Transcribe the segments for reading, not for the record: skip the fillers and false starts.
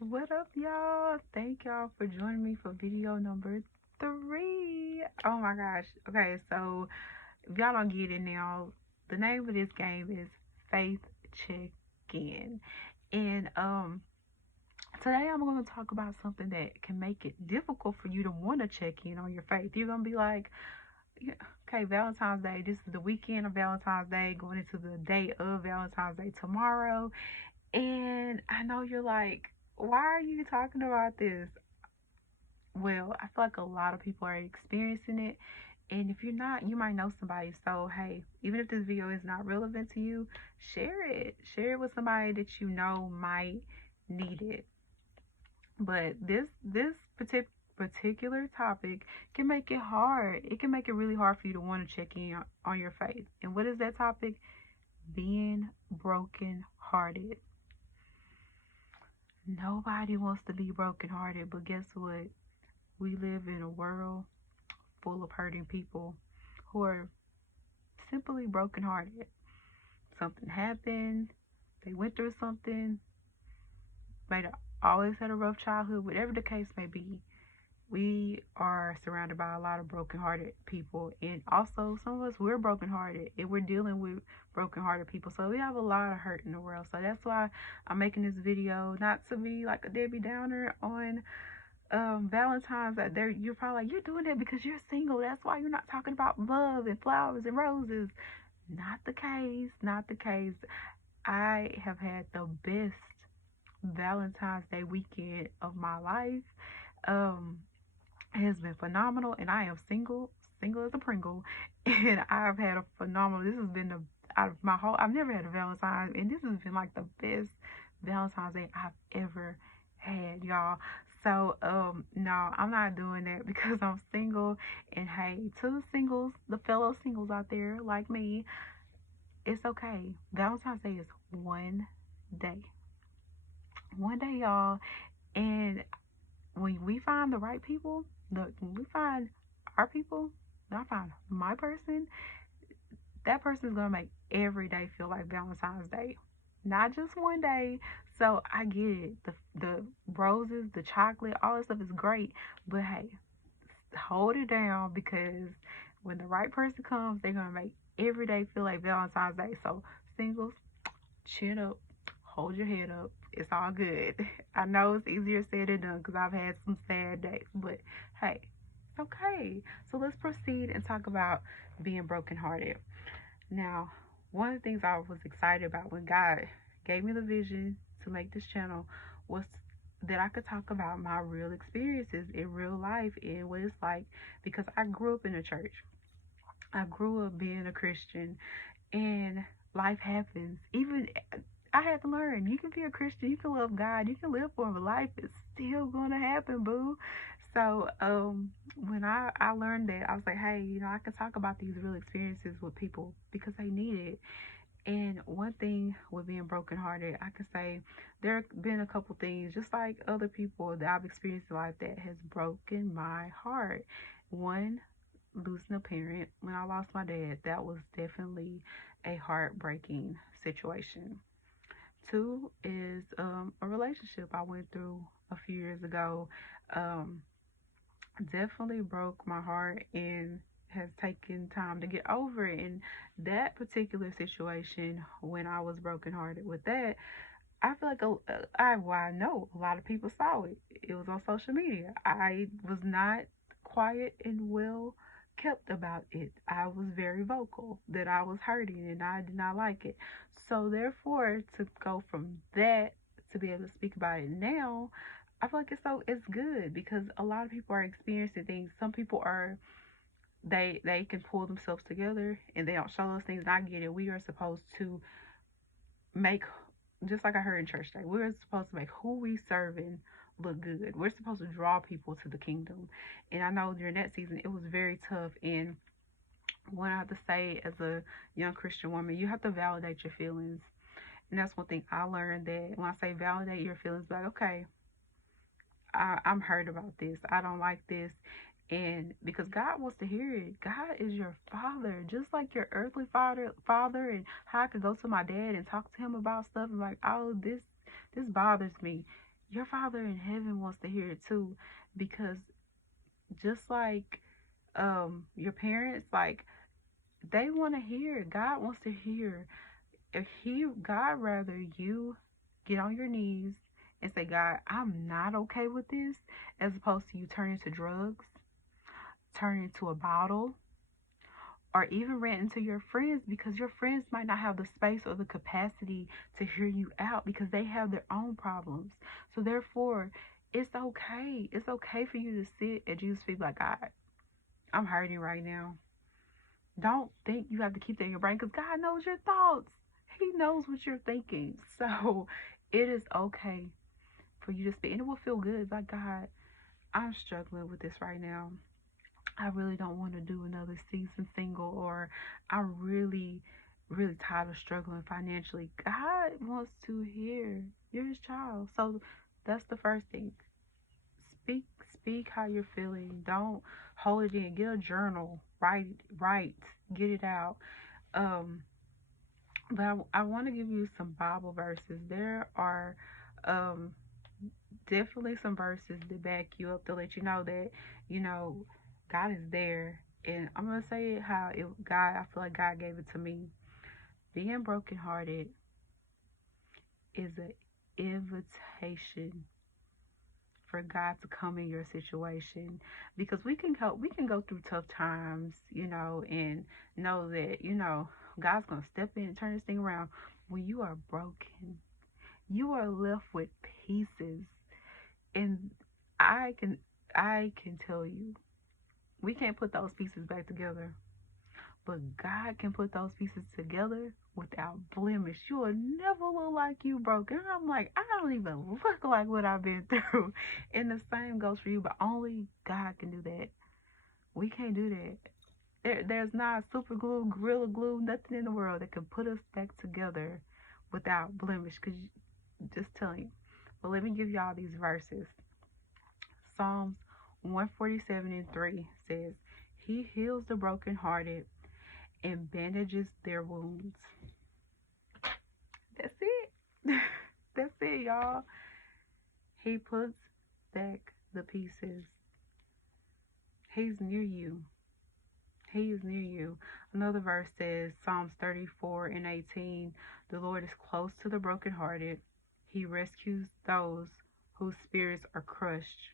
What up, y'all? Thank y'all for joining me for video number 3. Oh my gosh. Okay, so if y'all don't get it now, the name of this game is Faith Check In. And today I'm going to talk about something that can make it difficult for you to want to check in on your faith. You're going to be like, yeah, okay, Valentine's Day. This is the weekend of Valentine's Day, going into the day of Valentine's Day tomorrow. And I know you're like, why are you talking about this? Well, I feel like a lot of people are experiencing it. And if you're not, you might know somebody. So, hey, even if this video is not relevant to you, share it. Share it with somebody that you know might need it. But this particular topic can make it hard. It can make it really hard for you to want to check in on your faith. And what is that topic? Being broken hearted. Nobody wants to be brokenhearted, but guess what? We live in a world full of hurting people who are simply brokenhearted. Something happened, they went through something, might have always had a rough childhood, whatever the case may be. We are surrounded by a lot of brokenhearted people, and also some of us, we're brokenhearted and we're dealing with brokenhearted people. So we have a lot of hurt in the world. So that's why I'm making this video, not to be like a Debbie Downer on Valentine's. That there, you're probably like, you're doing that because you're single. That's why you're not talking about love and flowers and roses. Not the case. Not the case. I have had the best Valentine's Day weekend of my life. Um, it has been phenomenal, and I am single as a Pringle, and I've had a phenomenal. This has been the out of my whole. I've never had a Valentine's, and this has been like the best Valentine's Day I've ever had, y'all. So, no, I'm not doing that because I'm single. And hey, to the singles, the fellow singles out there like me, it's okay. Valentine's Day is day, one day, y'all. And when we find the right people, look, when we find our people, when I find my person, that person is gonna make every day feel like Valentine's Day, not just one day. So I get it. The roses, the chocolate, all that stuff is great, but hey, hold it down because when the right person comes, they're gonna make every day feel like Valentine's Day. So singles, chin up, hold your head up. It's all good. I know it's easier said than done because I've had some sad days, but hey, it's okay. So let's proceed and talk about being brokenhearted. Now, one of the things I was excited about when God gave me the vision to make this channel was that I could talk about my real experiences in real life and what it's like, because I grew up in a church. I grew up being a Christian, and life happens. Even I had to learn. You can be a Christian, you can love God, you can live for him, but life is still gonna happen, boo. So when I learned that, I was like, hey, I can talk about these real experiences with people because they need it. And one thing with being brokenhearted, I can say there have been a couple things, just like other people that I've experienced in life, that has broken my heart. One, losing a parent. When I lost my dad, that was definitely a heartbreaking situation. Two is a relationship I went through a few years ago. Um, Definitely broke my heart and has taken time to get over it. And that particular situation, when I was brokenhearted with that, I feel like well, I know a lot of people saw it. It was on social media. I was not quiet and well kept about it. I was very vocal that I was hurting and I did not like it. So therefore, to go from that to be able to speak about it now, I feel like it's good because a lot of people are experiencing things. Some people are, they can pull themselves together and they don't show those things. And I get it. We are supposed to make, just like I heard in church today, we're supposed to make who we serving look good. We're supposed to draw people to the kingdom. And I know during that season it was very tough. And what I have to say as a young Christian woman, you have to validate your feelings. And that's one thing I learned, that when I say validate your feelings, like, okay, I'm hurt about this. I don't like this. And because God wants to hear it. God is your father, just like your earthly father, and how I could go to my dad and talk to him about stuff and like, oh, this bothers me. your Father in heaven wants to hear it too, because just like your parents, like, they want to hear. God wants to hear. If God rather you get on your knees and say, God, I'm not okay with this, as opposed to you turning to drugs, turning to a bottle, or even ranting to your friends, because your friends might not have the space or the capacity to hear you out because they have their own problems. So therefore, it's okay. It's okay for you to sit at Jesus' feet like, God, I'm hurting right now. Don't think you have to keep that in your brain, because God knows your thoughts. He knows what you're thinking. So it is okay for you to speak. And it will feel good. Like, God, I'm struggling with this right now. I really don't want to do another season single, or I'm really, really tired of struggling financially. God wants to hear. You're his child. So that's the first thing. Speak how you're feeling. Don't hold it in. Get a journal. Write, get it out. Um, but I want to give you some Bible verses. There are um definitely some verses that back you up, to let you know that, you know, God is there. And I'm gonna say it how God, I feel like God gave it to me. Being brokenhearted is an invitation for God to come in your situation, because we can go through tough times, and know that, God's gonna step in and turn this thing around. When you are broken, you are left with pieces. And I can I can tell you, we can't put those pieces back together, but God can put those pieces together without blemish. You will never look like you broken. And I'm like, I don't even look like what I've been through. And the same goes for you, but only God can do that. We can't do that. There's not super glue, gorilla glue, nothing in the world that can put us back together without blemish. Cause just telling you. But let me give y'all these verses. Psalms 147:3 says, He heals the brokenhearted and bandages their wounds. That's it. That's it, y'all. He puts back the pieces. He's near you. He is near you. Another verse says, Psalms 34:18, the Lord is close to the brokenhearted. He rescues those whose spirits are crushed.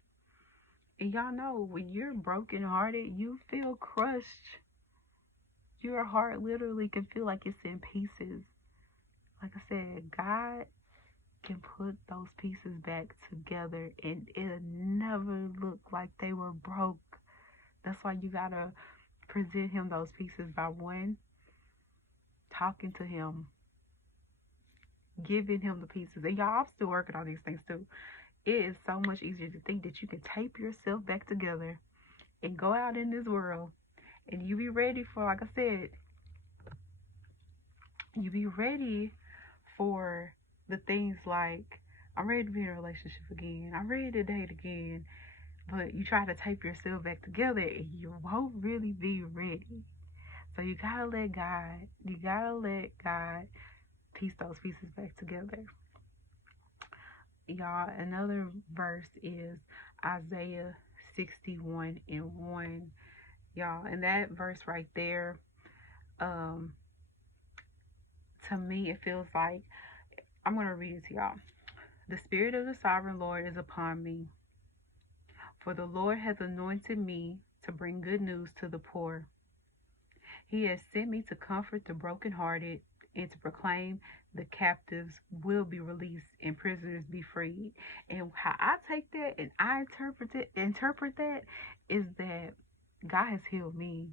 And y'all know, when you're brokenhearted, you feel crushed. Your heart literally can feel like it's in pieces. Like I said, God can put those pieces back together, and it'll never look like they were broke. That's why you gotta present him those pieces by, one, talking to him, giving him the pieces. And y'all, I'm still working on these things too. It is so much easier to think that you can tape yourself back together and go out in this world, and you be ready for, like I said, you be ready for the things like, I'm ready to be in a relationship again, I'm ready to date again. But you try to tape yourself back together and you won't really be ready. So you gotta let God piece those pieces back together. Y'all, another verse is Isaiah 61:1. Y'all, and that verse right there, um, to me, it feels like, I'm going to read it to y'all. The Spirit of the Sovereign Lord is upon me, for the Lord has anointed me to bring good news to the poor. He has sent me to comfort the brokenhearted and to proclaim the captives will be released and prisoners be freed. And how I take that and I interpret that is that God has healed me.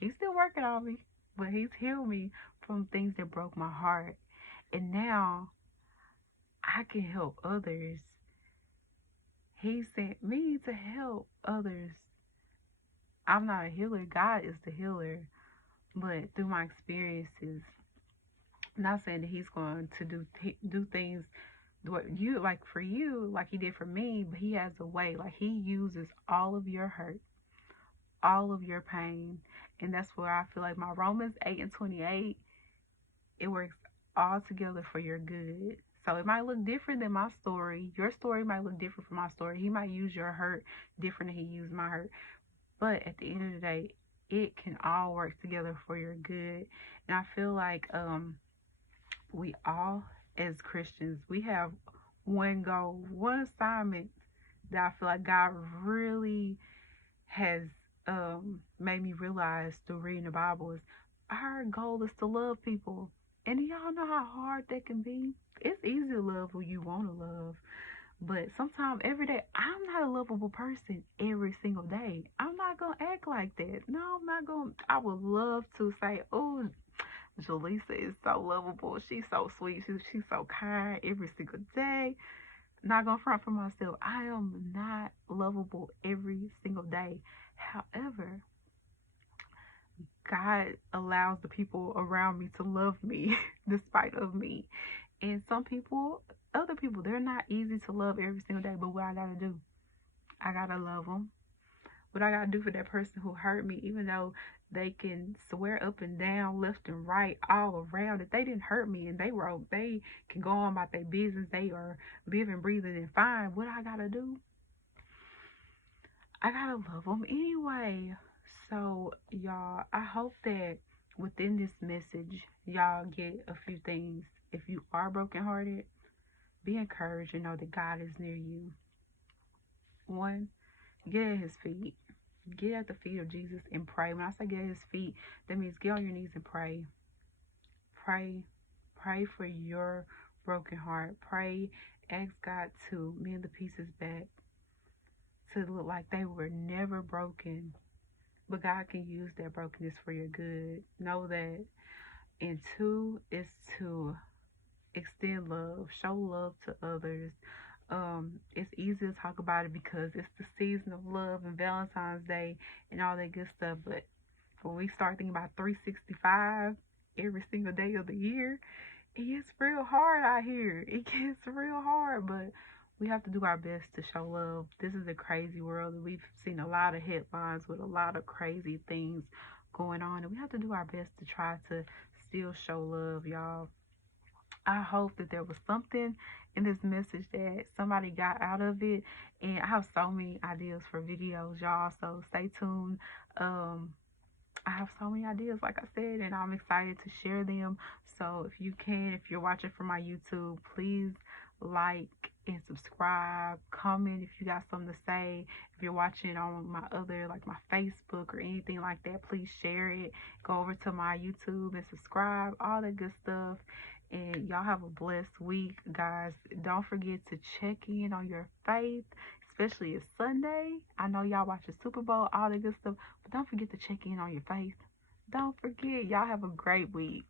He's still working on me, but he's healed me from things that broke my heart. And now I can help others. He sent me to help others. I'm not a healer. God is the healer. But through my experiences, not saying that he's going to do things what you like for you, like he did for me, but he has a way. Like, he uses all of your hurt, all of your pain, and that's where I feel like my Romans 8:28, it works all together for your good. So it might look different than my story. Your story might look different from my story. He might use your hurt different than he used my hurt. But at the end of the day, it can all work together for your good. And I feel like we all, as Christians, we have one goal, one assignment that I feel like God really has made me realize through reading the Bible is our goal is to love people. And y'all know how hard that can be? It's easy to love who you want to love. But sometimes every day, I'm not a lovable person every single day. I'm not going to act like that. No, I'm not going to. I would love to say, oh, Jaleesa is so lovable. She's so sweet. She's so kind every single day. Not going to front for myself. I am not lovable every single day. However, God allows the people around me to love me despite of me. And some people, other people, they're not easy to love every single day. But what I got to do, I got to love them. What I got to do for that person who hurt me, even though they can swear up and down, left and right, all around that they didn't hurt me and they can go on about their business. They are living, breathing, and fine. What I got to do, I got to love them anyway. So, y'all, I hope that within this message, y'all get a few things. If you are brokenhearted, be encouraged and know that God is near you. One, get at his feet. Get at the feet of Jesus and pray. When I say get at his feet, that means get on your knees and pray. Pray. Pray for your broken heart. Pray. Ask God to mend the pieces back to look like they were never broken. But God can use that brokenness for your good. Know that. And two is to extend love. Show love to others. It's easy to talk about it because it's the season of love and Valentine's Day and all that good stuff. But when we start thinking about 365 every single day of the year, it gets real hard out here. It gets real hard, but we have to do our best to show love. This is a crazy world. We've seen a lot of headlines with a lot of crazy things going on, and we have to do our best to try to still show love, y'all. I hope that there was something in this message that somebody got out of it. And I have so many ideas for videos, y'all. So stay tuned. I have so many ideas, like I said, and I'm excited to share them. So if you can, if you're watching from my YouTube, please like and subscribe. Comment if you got something to say. If you're watching on my other, like my Facebook or anything like that, please share it. Go over to my YouTube and subscribe, all that good stuff. And y'all have a blessed week, guys. Don't forget to check in on your faith, especially it's Sunday. I know y'all watch the Super Bowl, all that good stuff, but don't forget to check in on your faith. Don't forget. Y'all have a great week.